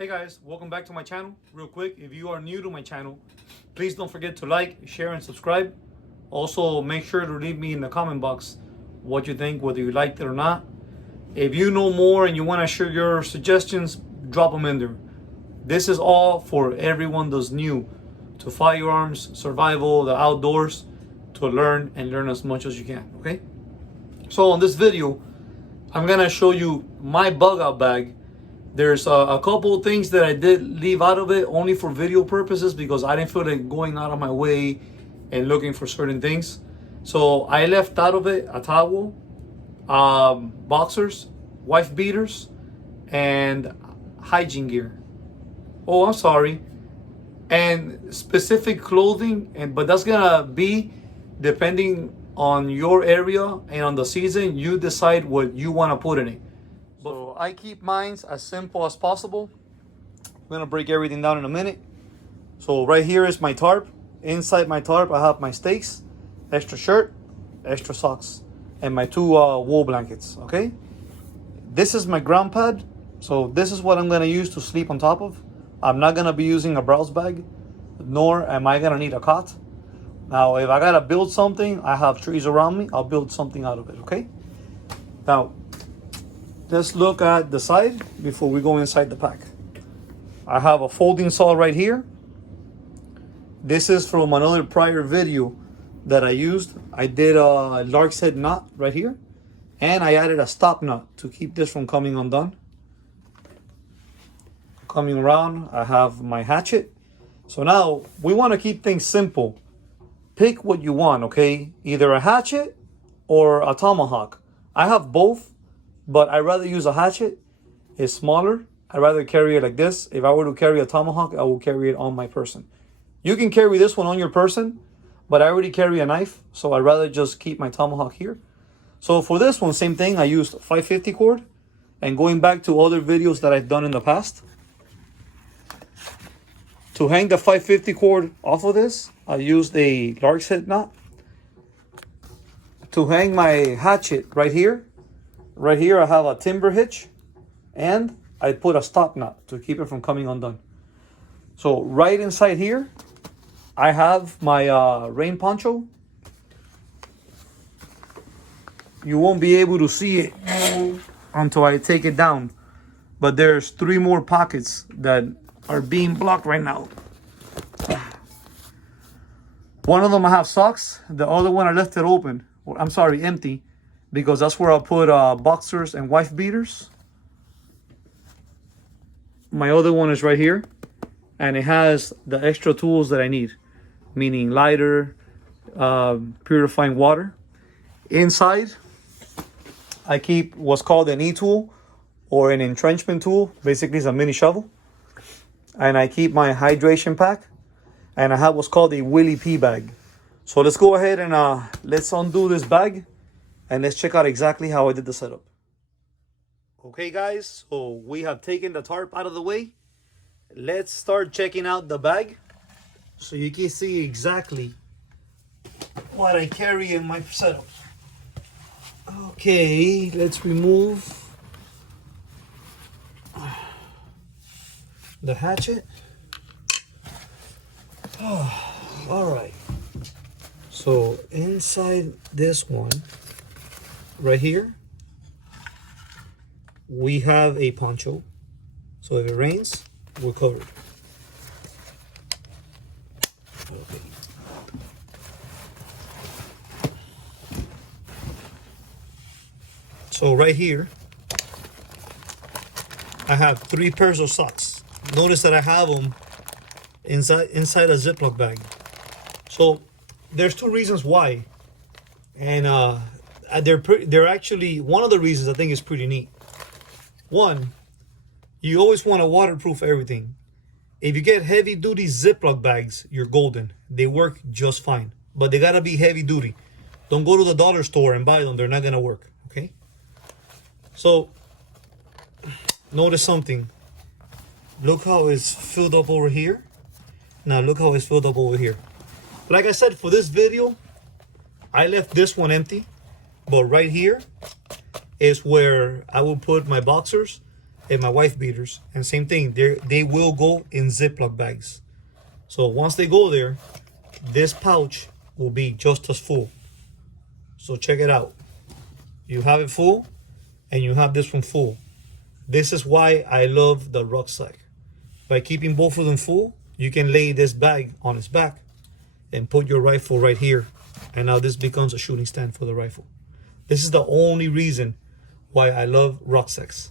Hey guys, welcome back to my channel. Real quick, if you are new to my channel, please don't forget to like, share, and subscribe. Also, make sure to leave me in the comment box what you think, whether you liked it or not. If you know more and you want to share your suggestions, drop them in there. This is all for everyone that's new to firearms, survival, the outdoors, to learn and learn as much as you can, okay? So on this video, I'm gonna show you my bug out bag. There's a couple of things that I did leave out of it only for video purposes because I didn't feel like going out of my way and looking for certain things. So I left out of it a towel, boxers, wife beaters, and hygiene gear. Oh, I'm sorry. And specific clothing, but that's gonna be depending on your area and on the season. You decide what you want to put in it. So I keep mine as simple as possible. I'm gonna break everything down in a minute. So right here is my tarp. Inside my tarp I have my stakes, extra shirt, extra socks, and my two wool blankets. Okay, this is my ground pad. So this is what I'm gonna use to sleep on top of. I'm not gonna be using a browse bag, nor am I gonna need a cot. Now if I gotta build something, I have trees around me, I'll build something out of it. Okay, now let's look at the side before we go inside the pack. I have a folding saw right here. This is from another prior video that I used. I did a lark's head knot right here, and I added a stop knot to keep this from coming undone. Coming around, I have my hatchet. So now we want to keep things simple. Pick what you want, okay? Either a hatchet or a tomahawk. I have both, but I'd rather use a hatchet. It's smaller. I'd rather carry it like this. If I were to carry a tomahawk, I will carry it on my person. You can carry this one on your person, but I already carry a knife, so I'd rather just keep my tomahawk here. So for this one, same thing. I used 550 cord, and going back to other videos that I've done in the past, to hang the 550 cord off of this, I used a lark's head knot. To hang my hatchet right here I have a timber hitch, and I put a stop knot to keep it from coming undone. So right inside here, I have my rain poncho. You won't be able to see it until I take it down, but there's 3 more pockets that are being blocked right now. One of them I have socks. The other one I left it open. I'm sorry, empty, because that's where I'll put boxers and wife beaters. My other one is right here, and it has the extra tools that I need, meaning lighter, purifying water. Inside, I keep what's called an E-tool or an entrenchment tool. Basically, it's a mini shovel. And I keep my hydration pack, and I have what's called a Willy P bag. So let's go ahead and let's undo this bag, and let's check out exactly how I did the setup. Okay guys, so we have taken the tarp out of the way. Let's start checking out the bag so you can see exactly what I carry in my setup. Okay, let's remove the hatchet. Oh, all right. So inside this one, right here, we have a poncho. So if it rains, we're covered. Okay. So right here, I have 3 pairs of socks. Notice that I have them inside a Ziploc bag. So there's 2 reasons why, and they're actually, one of the reasons I think is pretty neat. One, you always want to waterproof everything. If you get heavy duty Ziploc bags, you're golden. They work just fine, but they gotta be heavy duty. Don't go to the dollar store and buy them. They're not gonna work. Okay. So notice something. Look how it's filled up over here. Now look how it's filled up over here. Like I said, for this video, I left this one empty, but right here is where I will put my boxers and my wife beaters. And same thing, they will go in Ziploc bags. So once they go there, this pouch will be just as full. So check it out. You have it full, and you have this one full. This is why I love the rucksack. By keeping both of them full, you can lay this bag on its back and put your rifle right here. And now this becomes a shooting stand for the rifle. This is the only reason why I love rucksacks.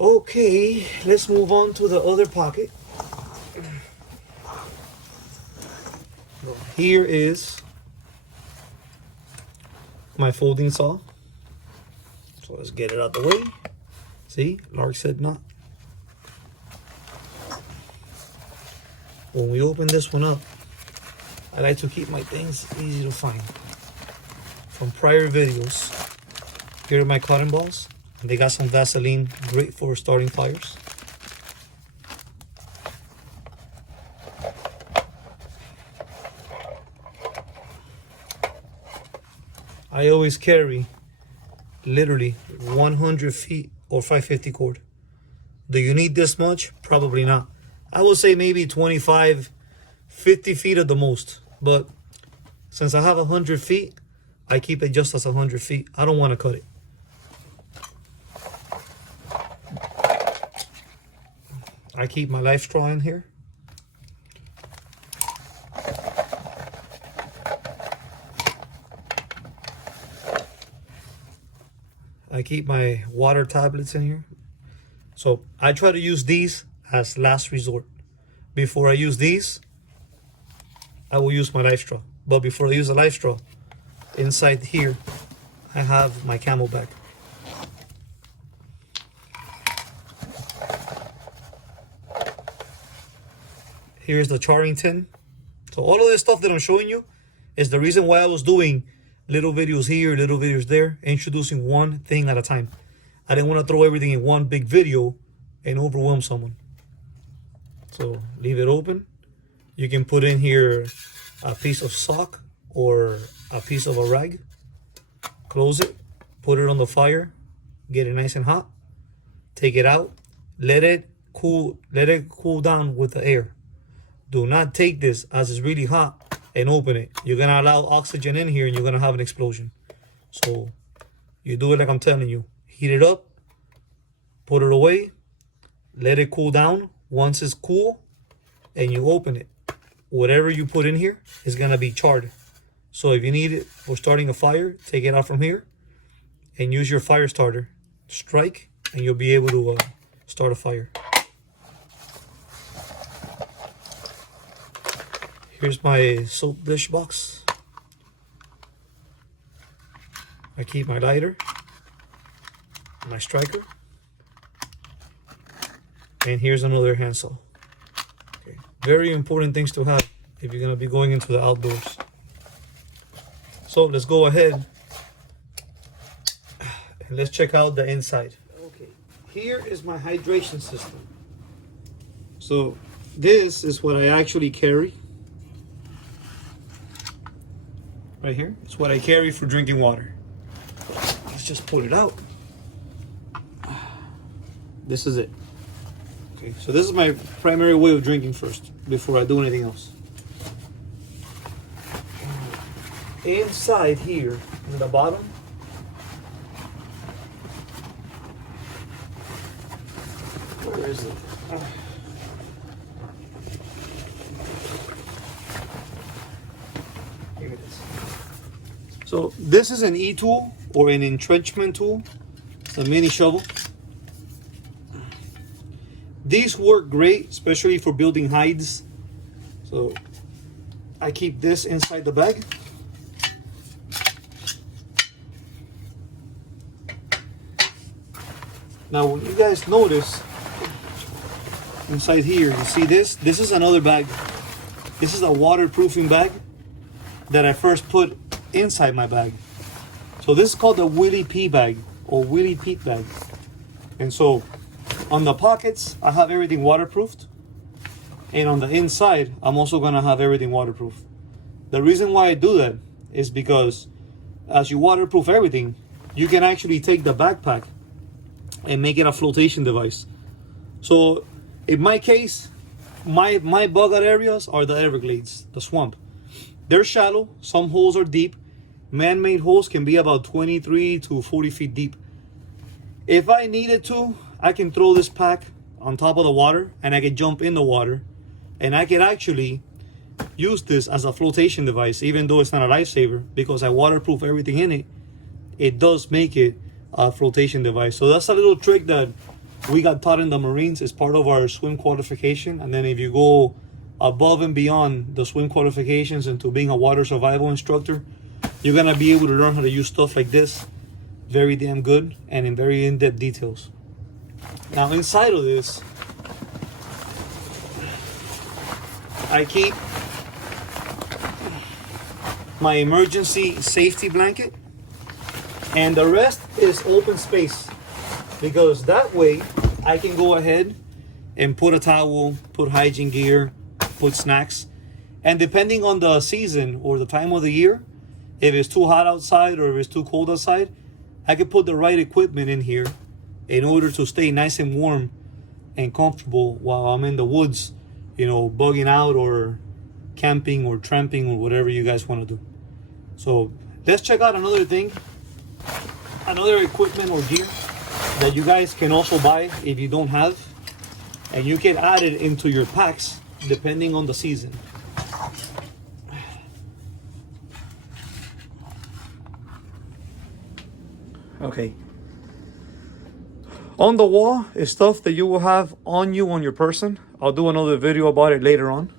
Okay, let's move on to the other pocket. Here is my folding saw. So let's get it out the way. See, Lark said not. When we open this one up, I like to keep my things easy to find. From prior videos, here are my cotton balls. They got some Vaseline, great for starting fires. I always carry literally 100 feet or 550 cord. Do you need this much? Probably not. I would say maybe 25, 50 feet at the most. But since I have 100 feet, I keep it just as 100 feet. I don't want to cut it. I keep my life straw in here. I keep my water tablets in here. So I try to use these as last resort. Before I use these, I will use my life straw. But before I use the life straw, inside here, I have my camel bag. Here's the charring tin. So all of this stuff that I'm showing you is the reason why I was doing little videos here, little videos there, introducing one thing at a time. I didn't want to throw everything in one big video and overwhelm someone. So leave it open. You can put in here a piece of sock or a piece of a rag. Close it, put it on the fire, get it nice and hot. Take it out, let it cool down with the air. Do not take this as it's really hot and open it. You're gonna allow oxygen in here and you're gonna have an explosion. So you do it like I'm telling you. Heat it up, put it away, let it cool down. Once it's cool and you open it, whatever you put in here is gonna be charred. So if you need it for starting a fire, take it out from here and use your fire starter. Strike and you'll be able to start a fire. Here's my soap dish box. I keep my lighter, my striker, and here's another handsaw. Okay. Very important things to have if you're gonna be going into the outdoors. So let's go ahead and let's check out the inside. Okay, here is my hydration system. So this is what I actually carry. Right here, it's what I carry for drinking water. Let's just pull it out. This is it. Okay, so this is my primary way of drinking first, before I do anything else. Inside here, in the bottom, where is it? Here it is. So this is an E-tool or an entrenchment tool. It's a mini shovel. These work great, especially for building hides. So I keep this inside the bag. Now, when you guys notice inside here, you see this? This is another bag. This is a waterproofing bag that I first put inside my bag. So this is called the Willie P bag or Willie Pete bag. And so on the pockets, I have everything waterproofed. And on the inside, I'm also gonna have everything waterproof. The reason why I do that is because as you waterproof everything, you can actually take the backpack and make it a flotation device. So in my case, my bug out areas are the Everglades, the swamp. They're shallow, some holes are deep. Man-made holes can be about 23 to 40 feet deep. If I needed to, I can throw this pack on top of the water and I can jump in the water, and I can actually use this as a flotation device, even though it's not a lifesaver, because I waterproof everything in it. It does make it a flotation device. So that's a little trick that we got taught in the Marines. It's part of our swim qualification. And then if you go above and beyond the swim qualifications into being a water survival instructor, you're gonna be able to learn how to use stuff like this very damn good and in very in-depth details. Now inside of this, I keep my emergency safety blanket, and the rest is open space, because that way I can go ahead and put a towel, put hygiene gear, put snacks, and depending on the season or the time of the year, if it's too hot outside or if it's too cold outside, I can put the right equipment in here in order to stay nice and warm and comfortable while I'm in the woods, you know, bugging out or camping or tramping or whatever you guys want to do. So let's check out another thing, another equipment or gear that you guys can also buy if you don't have, and you can add it into your packs depending on the season. Okay. On the wall is stuff that you will have on you on your person. I'll do another video about it later on.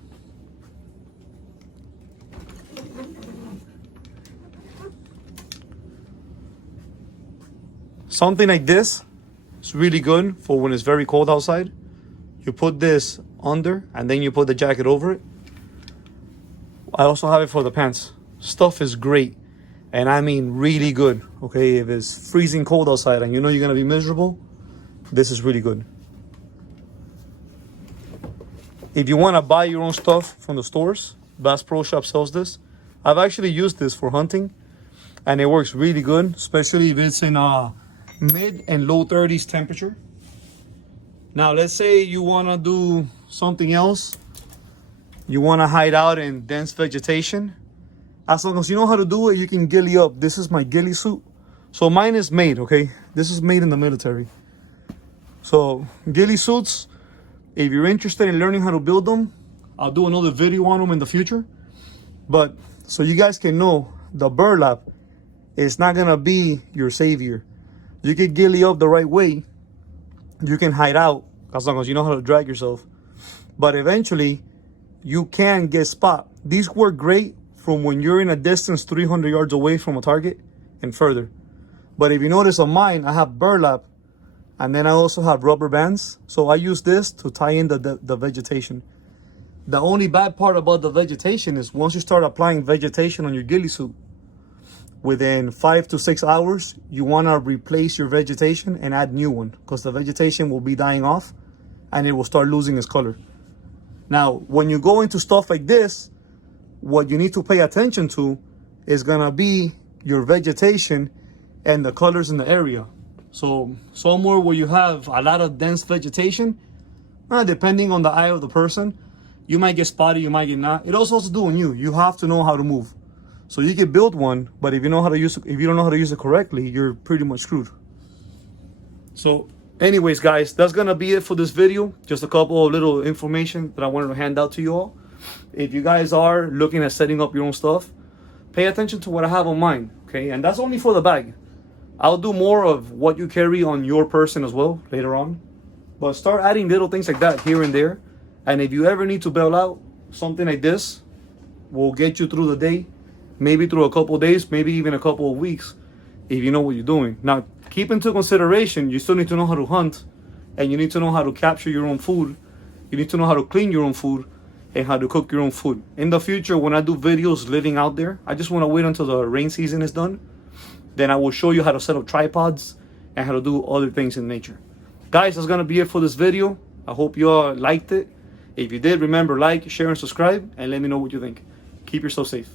Something like this is really good for when it's very cold outside. You put this under and then you put the jacket over it. I also have it for the pants. Stuff is great, and I mean really good. Okay, if it's freezing cold outside and you know you're gonna be miserable, this is really good. If you want to buy your own stuff from the stores, Bass Pro Shop sells this. I've actually used this for hunting, and it works really good, especially if it's in a mid and low 30s temperature. Now let's say you want to do something else. You want to hide out in dense vegetation. As long as you know how to do it, you can ghillie up. This is my ghillie suit. So mine is made, okay? This is made in the military. So ghillie suits, if you're interested in learning how to build them, I'll do another video on them in the future. But so you guys can know, the burlap is not gonna be your savior. You can ghillie up the right way. You can hide out as long as you know how to drag yourself. But eventually, you can get spot. These work great from when you're in a distance 300 yards away from a target and further. But if you notice on mine, I have burlap, and then I also have rubber bands. So I use this to tie in the vegetation. The only bad part about the vegetation is once you start applying vegetation on your ghillie suit, within 5 to 6 hours, you want to replace your vegetation and add new one, because the vegetation will be dying off and it will start losing its color. Now, when you go into stuff like this, what you need to pay attention to is going to be your vegetation and the colors in the area. So somewhere where you have a lot of dense vegetation, depending on the eye of the person, you might get spotty, you might get not. It also has to do on you. You have to know how to move. So you can build one, but if you know how to use it, if you don't know how to use it correctly, you're pretty much screwed. So anyways, guys, that's gonna be it for this video. Just a couple of little information that I wanted to hand out to you all. If you guys are looking at setting up your own stuff, pay attention to what I have on mine, okay? And that's only for the bag. I'll do more of what you carry on your person as well later on. But start adding little things like that here and there. And if you ever need to bail out, something like this will get you through the day. Maybe through a couple of days, maybe even a couple of weeks, if you know what you're doing. Now, keep into consideration, you still need to know how to hunt, and you need to know how to capture your own food. You need to know how to clean your own food and how to cook your own food. In the future, when I do videos living out there, I just want to wait until the rain season is done. Then I will show you how to set up tripods and how to do other things in nature. Guys, that's going to be it for this video. I hope you all liked it. If you did, remember, like, share, and subscribe, and let me know what you think. Keep yourself safe.